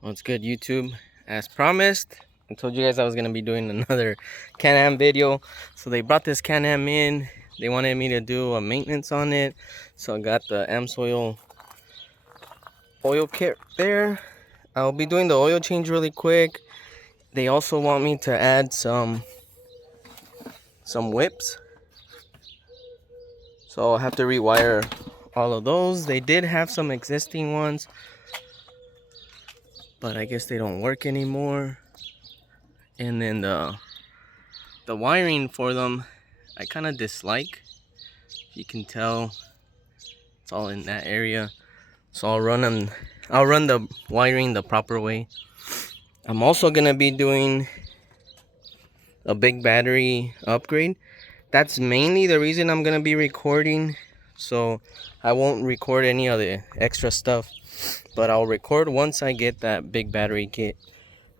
What's good, YouTube? As promised, I told you guys I was gonna be doing another Can-Am video. So they brought this Can-Am in. They wanted me to do a maintenance on it. So I got the AMSOIL oil kit there. I'll be doing the oil change really quick. They also want me to add some whips. So I'll have to rewire all of those. They did have some existing ones, but I guess they don't work anymore. And then the wiring for them I kind of dislike. You can tell it's all in that area. So I'll run the wiring the proper way. I'm also gonna be doing a big battery upgrade. That's mainly the reason I'm gonna be recording. So I won't record any of the extra stuff, but I'll record once I get that big battery kit.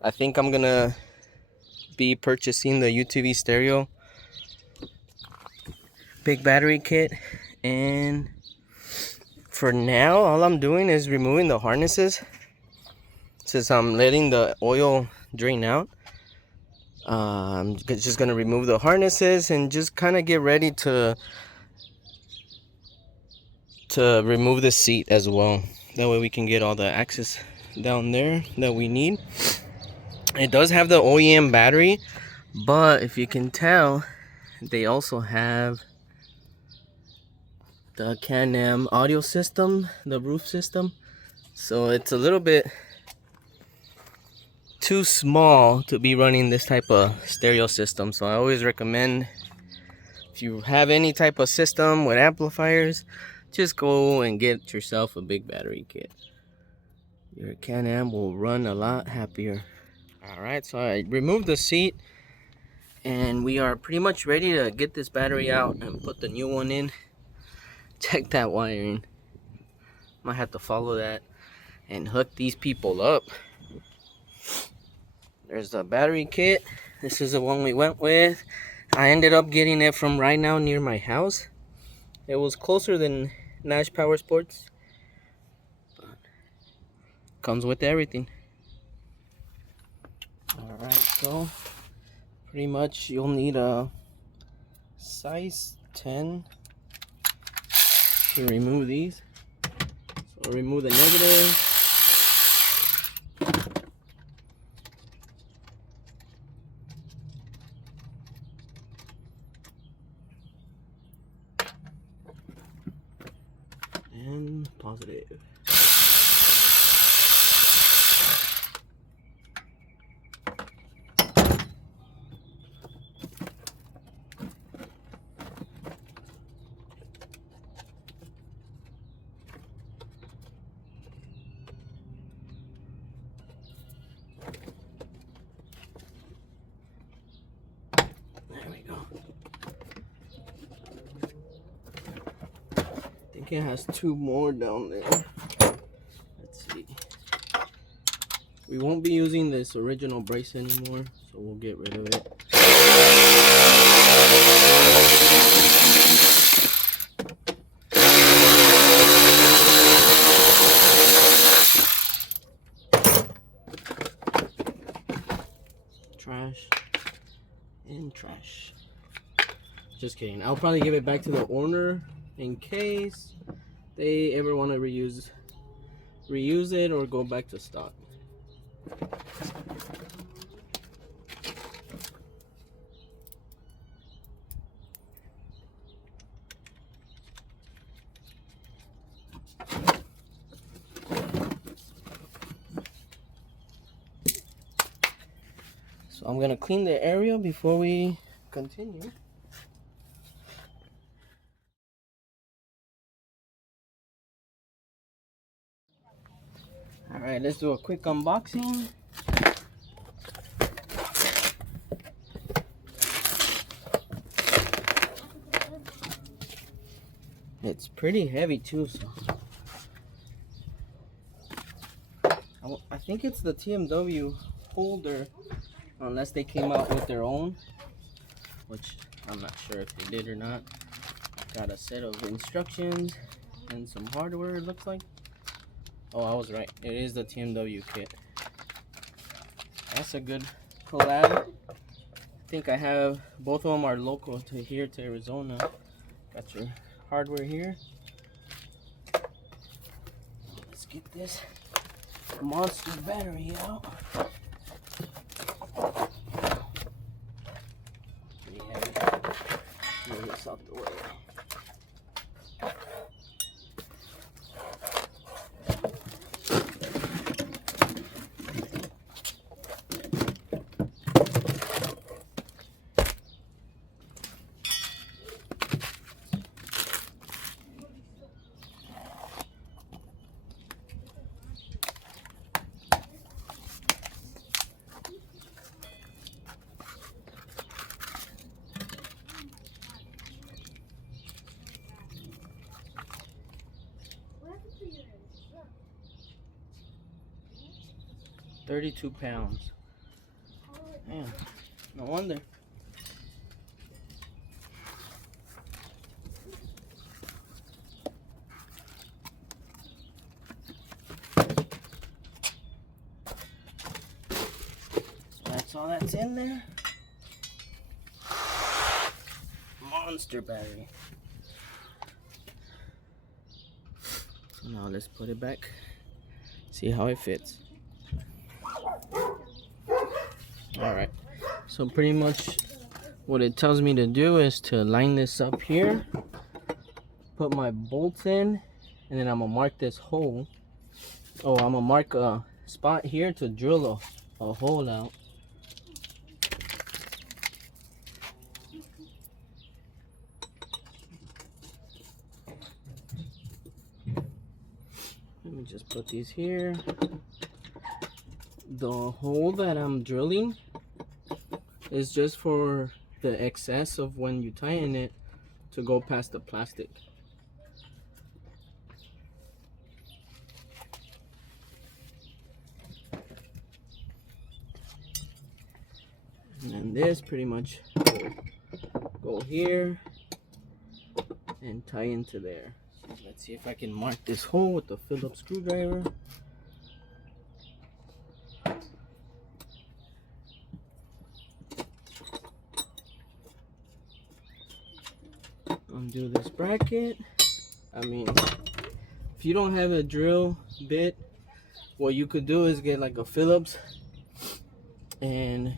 I think I'm gonna be purchasing the UTV Stereo Big Battery kit, and for now all I'm doing is removing the harnesses since I'm letting the oil drain out. I'm just gonna remove the harnesses and just kind of get ready to remove the seat as well. That way we can get all the access down there that we need. It does have the OEM battery, but if you can tell, they also have the Can-Am audio system, the roof system. So it's a little bit too small to be running this type of stereo system. So I always recommend, if you have any type of system with amplifiers, just go and get yourself a big battery kit. Your Can-Am will run a lot happier. Alright, so I removed the seat and we are pretty much ready to get this battery out and put the new one in. Check that wiring. Might have to follow that and hook these people up. There's the battery kit. This is the one we went with. I ended up getting it from right now near my house. It was closer than Nash Power Sports, but comes with everything. Alright, so pretty much you'll need a size 10 to remove these. So remove the negative. And positive. There we go. I think it has two more down there. Let's see. We won't be using this original brace anymore, so we'll get rid of it. Trash and trash. Just kidding. I'll probably give it back to the owner in case they ever want to reuse it or go back to stock. So I'm gonna clean the area before we continue. All right, let's do a quick unboxing. It's pretty heavy too, so I think it's the TMW holder, unless they came out with their own, which I'm not sure if they did or not. Got a set of instructions and some hardware, it looks like. Oh, I was right. It is the TMW kit. That's a good collab. I think I have both of them are local to here to Arizona. Got your hardware here. Let's get this monster battery out. Pretty heavy. Move this out the way. $32. Man, no wonder. That's all that's in there. Monster battery. So now let's put it back. See how it fits. Alright, so pretty much what it tells me to do is to line this up here, put my bolts in, and then I'm gonna mark this hole. Oh, I'm gonna mark a spot here to drill a hole out. Let me just put these here. The hole that I'm drilling is just for the excess of when you tighten it to go past the plastic. And then this pretty much will go here and tie into there. So let's see if I can mark this hole with the Phillips screwdriver. Undo this bracket. I mean, if you don't have a drill bit, what you could do is get like a Phillips and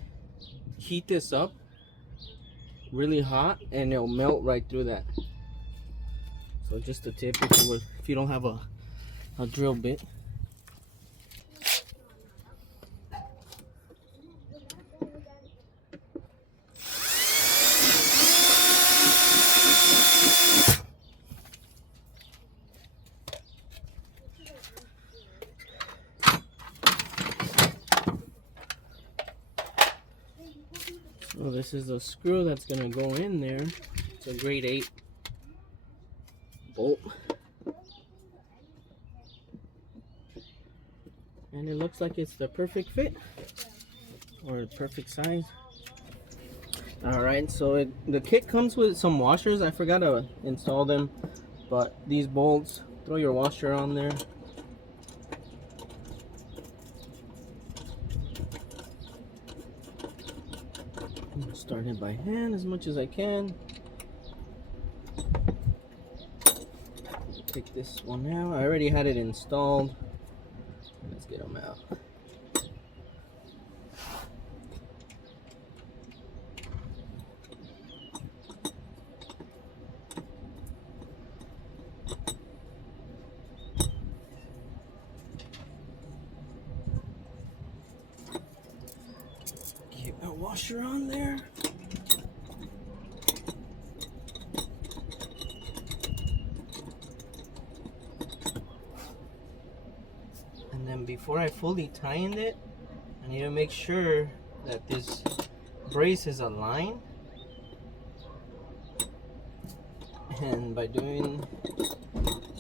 heat this up really hot and it'll melt right through that. So just a tip if you don't have a drill bit. So this is the screw that's gonna go in there. It's a grade 8 bolt. And it looks like it's the perfect fit or perfect size. Alright, so the kit comes with some washers. I forgot to install them, but these bolts, throw your washer on there. Start it by hand as much as I can. Take this one out. I already had it installed. Let's get them out. Get my washer on there. And then before I fully tighten it, I need to make sure that this brace is aligned. And by doing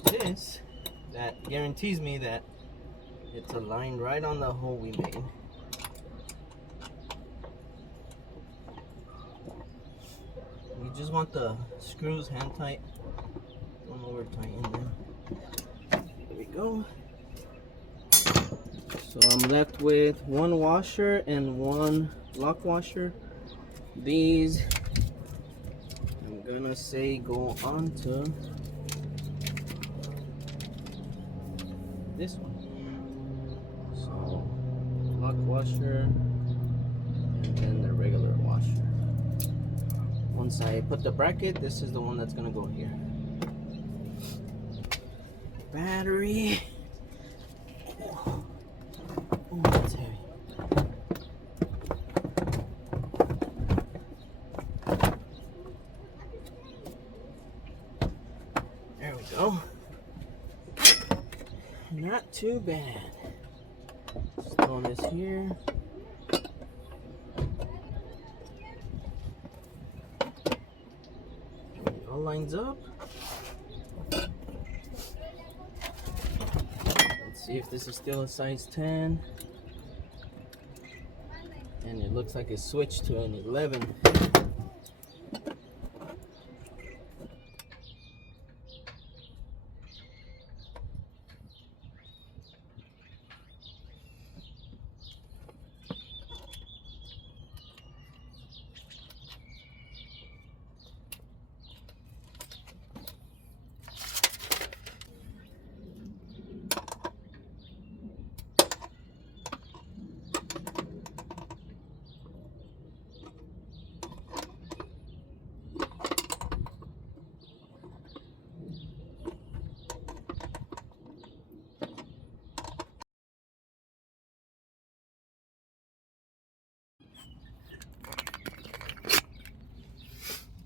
this, that guarantees me that it's aligned right on the hole we made. You just want the screws hand tight. Don't over tighten them. There we go. So I'm left with one washer and one lock washer. These I'm gonna say go onto this one. So lock washer and then the regular washer. Once I put the bracket, this is the one that's gonna go here. Battery. Oh, that's heavy. There we go. Not too bad. Just throw this here. It all lines up. Let's see if this is still a size 10. And it looks like it switched to an 11.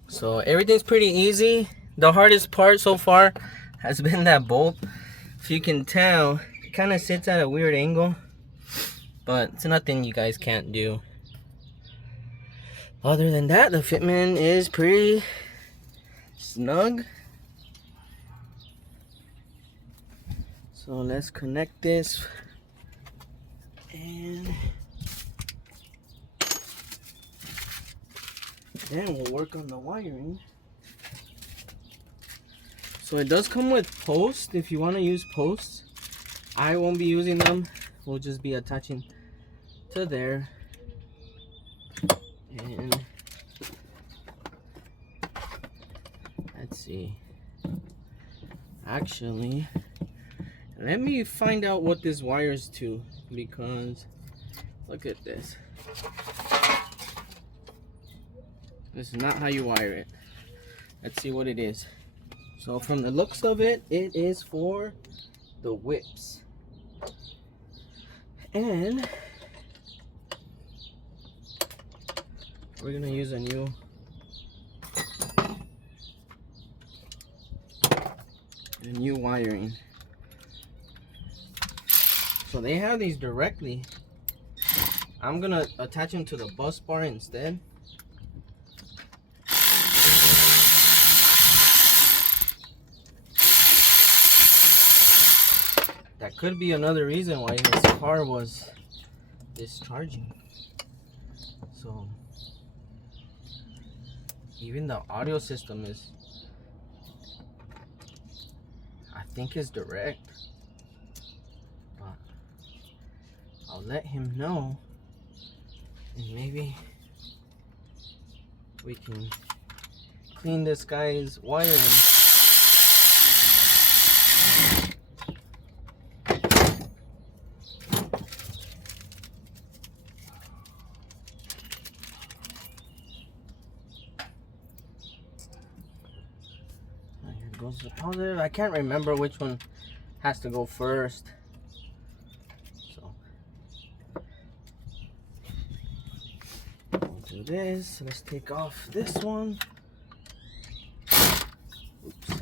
So everything's pretty easy. The hardest part so far has been that bolt. If you can tell, it kind of sits at a weird angle, but it's nothing you guys can't do. Other than that, the fitment is pretty snug. So let's connect this and then we'll work on the wiring. So it does come with posts if you want to use posts. I won't be using them. We'll just be attaching to there. And let's see. Actually, let me find out what this wires to, because look at this. This is not how you wire it. Let's see what it is. So from the looks of it, it is for the whips. And we're gonna use a new wiring. So they have these directly. I'm gonna attach them to the bus bar instead. That could be another reason why his car was discharging. So even the audio system is, I think, is direct. But I'll let him know, and maybe we can clean this guy's wiring. Goes the positive. I can't remember which one has to go first. So we'll do this. Let's take off this one. Oops.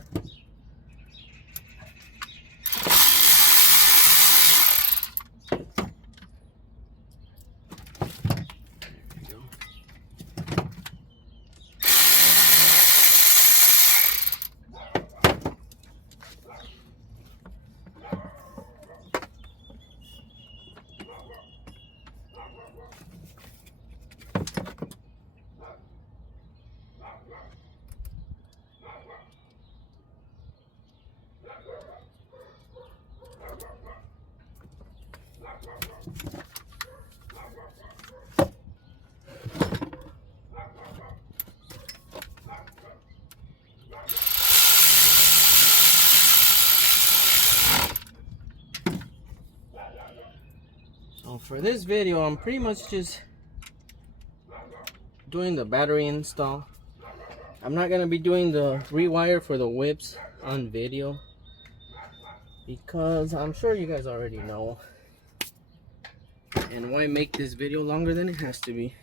for this video, I'm pretty much just doing the battery install. I'm not gonna be doing the rewire for the whips on video because I'm sure you guys already know. And why make this video longer than it has to be?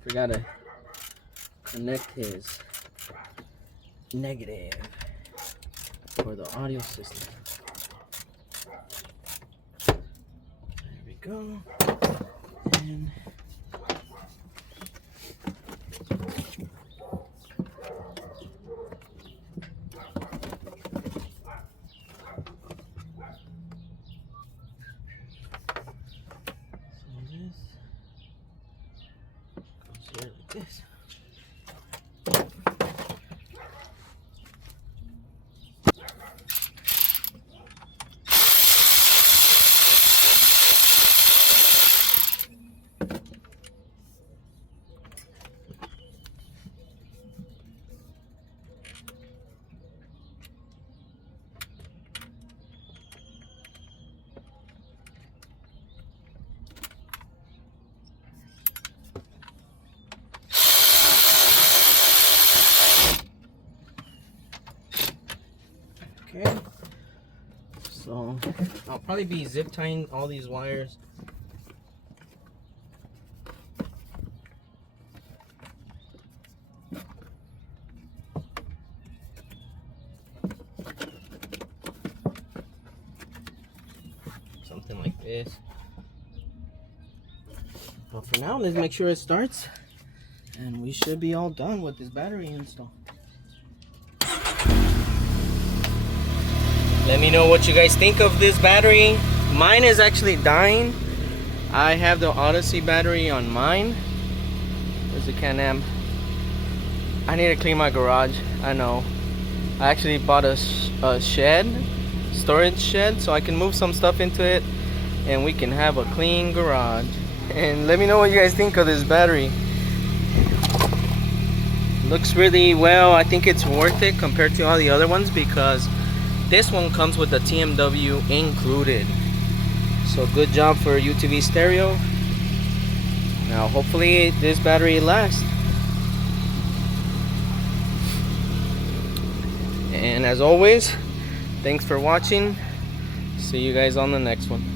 Forgot to connect his negative for the audio system. There we go. And this. Okay, so I'll probably be zip tying all these wires. Something like this. But for now, let's make sure it starts, and we should be all done with this battery install. Let me know what you guys think of this battery. Mine is actually dying. I have the Odyssey battery on mine. There's the Can-Am. I need to clean my garage. I know. I actually bought a shed, storage shed, so I can move some stuff into it and we can have a clean garage. And let me know what you guys think of this battery. Looks really well. I think it's worth it compared to all the other ones because this one comes with the TMW included. So good job for UTV Stereo. Now hopefully this battery lasts. And as always, thanks for watching. See you guys on the next one.